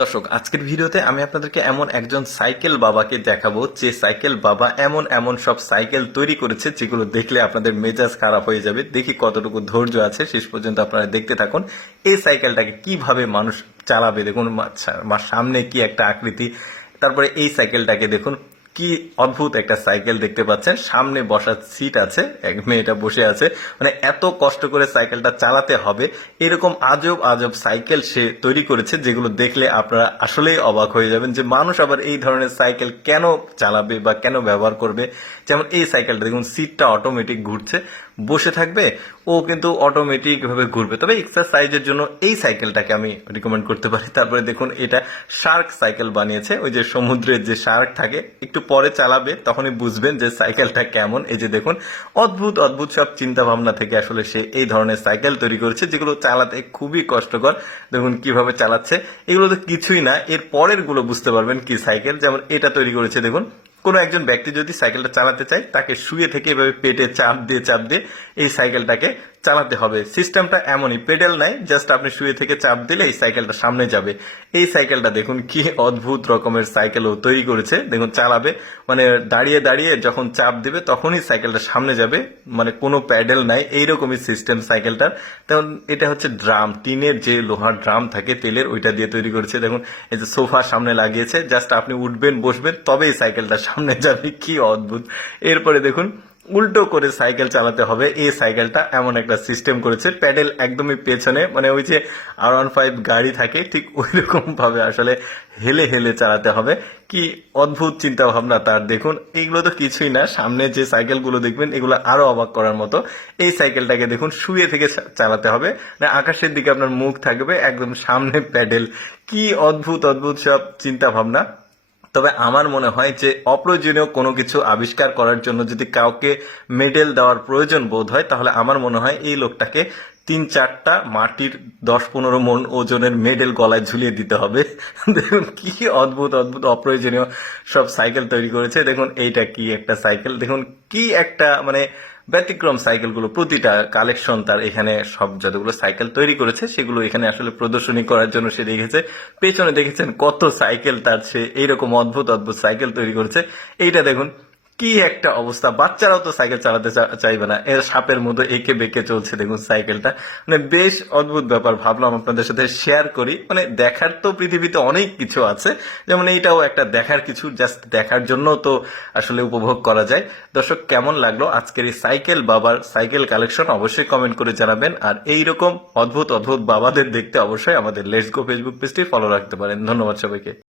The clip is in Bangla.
দর্শক, আজকের ভিডিওতে আমি আপনাদেরকে এমন একজন সাইকেল বাবাকে দেখাবো যে সাইকেল বাবা এমন এমন সব সাইকেল তৈরি করেছে যেগুলো দেখলে আপনাদের মেজাজ খারাপ হয়ে যাবে। দেখি কতটুকু ধৈর্য আছে, শেষ পর্যন্ত আপনারা দেখতে থাকুন। এই সাইকেলটাকে কিভাবে মানুষ চালাবে দেখুন, সামনে কি একটা আকৃতি। তারপরে এই সাইকেলটাকে দেখুন, কি অদ্ভুত একটা সাইকেল দেখতে পাচ্ছেন। সামনে বসার সিট আছে, এক মেয়েটা বসে আছে। মানে এত কষ্ট করে সাইকেলটা চালাতে হবে এরকম আজব আজব সাইকেল সে তৈরি করেছে, যেগুলো দেখলে আপনারা আসলেই অবাক হয়ে যাবেন যে মানুষ আবার এই ধরনের সাইকেল কেন চালাবে বা কেন ব্যবহার করবে। যেমন এই সাইকেলটা দেখুন, সিটটা অটোমেটিক ঘুরছে, বসে থাকবে ও কিন্তু অটোমেটিক ভাবে ঘুরবে। তবে এক্সারসাইজের জন্য এই সাইকেলটাকে আমি রিকমেন্ড করতে পারি। তারপরে দেখুন, এটা শার্ক সাইকেল বানিয়েছে, ওই যে সমুদ্রের যে শার্ক থাকে, একটু পরে চালাবে তখনই বুঝবেন যে সাইকেলটা কেমন। এই যে দেখুন, অদ্ভুত অদ্ভুত সব চিন্তা ভাবনা থেকে আসলে সে এই ধরনের সাইকেল তৈরি করেছে, যেগুলো চালাতে খুবই কষ্টকর। দেখুন কিভাবে চালাচ্ছে, এগুলো তো কিছুই না, এর পরের গুলো বুঝতে পারবেন কি সাইকেল। যেমন এটা তৈরি করেছে দেখুন, কোনো একজন ব্যক্তি যদি সাইকেলটা চালাতে চায় তাকে শুয়ে থেকে এভাবে পেটে চাপ দিয়ে এই সাইকেলটাকে চালাতে হবে। সিস্টেমটা এমনই, পেডেল নাই, জাস্ট আপনি শুয়ে থেকে চাপ দিলে এই সাইকেলটা সামনে যাবে। এই সাইকেলটা দেখুন কি অদ্ভুত রকমের সাইকেল ও তৈরি করেছে। দেখুন চালাবে, মানে দাঁড়িয়ে দাঁড়িয়ে যখন চাপ দিবে তখনই সাইকেলটা সামনে যাবে, মানে কোনো প্যাডেল নাই, এইরকমই সিস্টেম সাইকেলটার। তখন এটা হচ্ছে ড্রাম, টিনের যে লোহার ড্রাম থাকে তেলের, ওইটা দিয়ে তৈরি করেছে। দেখুন এই যে সোফা সামনে লাগিয়েছে, জাস্ট আপনি উঠবেন বসবেন তবেই সাইকেলটা সামনে যাবে, কি অদ্ভুত। এরপরে দেখুন, উল্টো করে সাইকেল চালাতে হবে। এই সাইকেলটা এমন একটা সিস্টেম করেছে, প্যাডেল একদমই পেছনে, মানে ওই যে R15 গাড়ি থাকে ঠিক ওই রকম ভাবে আসলে হেলে হেলে চালাতে হবে। কি অদ্ভুত চিন্তা ভাবনা তার। দেখুন এইগুলো তো কিছুই না, সামনে যে সাইকেলগুলো দেখবেন এগুলো আরো অবাক করার মতো। এই সাইকেলটাকে দেখুন শুয়ে থেকে চালাতে হবে, মানে আকাশের দিকে আপনার মুখ থাকবে, একদম সামনে প্যাডেল। কি অদ্ভুত অদ্ভুত সব চিন্তা ভাবনা। তবে আমার মনে হয় যে অপ্রয়োজনীয় কোনো কিছু আবিষ্কার করার জন্য যদি কাউকে মেডেল দেওয়ার প্রয়োজন বোধ হয়, তাহলে আমার মনে হয় এই লোকটাকে 3-4টা মাটির 10-15 মণ ওজনের মেডেল গলায় ঝুলিয়ে দিতে হবে। দেখুন কি অদ্ভুত অদ্ভুত অপ্রয়োজনীয় সব সাইকেল তৈরি করেছে। দেখুন এইটা কি একটা সাইকেল, দেখুন কি একটা মানে ব্যতিক্রম সাইকেলগুলো, প্রতিটা কালেকশন তার এখানে। সব যতগুলো সাইকেল তৈরি করেছে সেগুলো এখানে আসলে প্রদর্শনী করার জন্য সে রেখেছে। পেছনে দেখেছেন কত সাইকেল তার, সে এইরকম অদ্ভুত অদ্ভুত সাইকেল তৈরি করেছে। এইটা দেখুন কি একটা অবস্থা, বাচ্চারাও তো সাইকেল চালাতে চাইবে না, এর সাপের মতো এঁকে বেঁকে চলছে দেখুন সাইকেলটা। মানে বেশ অদ্ভুত ব্যাপার, ভাবলাম আপনাদের সাথে শেয়ার করি। মানে দেখার তো পৃথিবীতে অনেক কিছু আছে, যেমন এইটাও একটা দেখার কিছু, জাস্ট দেখার জন্য তো আসলে উপভোগ করা যায়। দর্শক, কেমন লাগলো আজকের এই সাইকেল বাবার সাইকেল কালেকশন অবশ্যই কমেন্ট করে জানাবেন। আর এইরকম অদ্ভুত অদ্ভুত বাবাদের দেখতে অবশ্যই আমাদের লেটস গো ফেসবুক পেজটি ফলো রাখতে পারেন। ধন্যবাদ সবাইকে।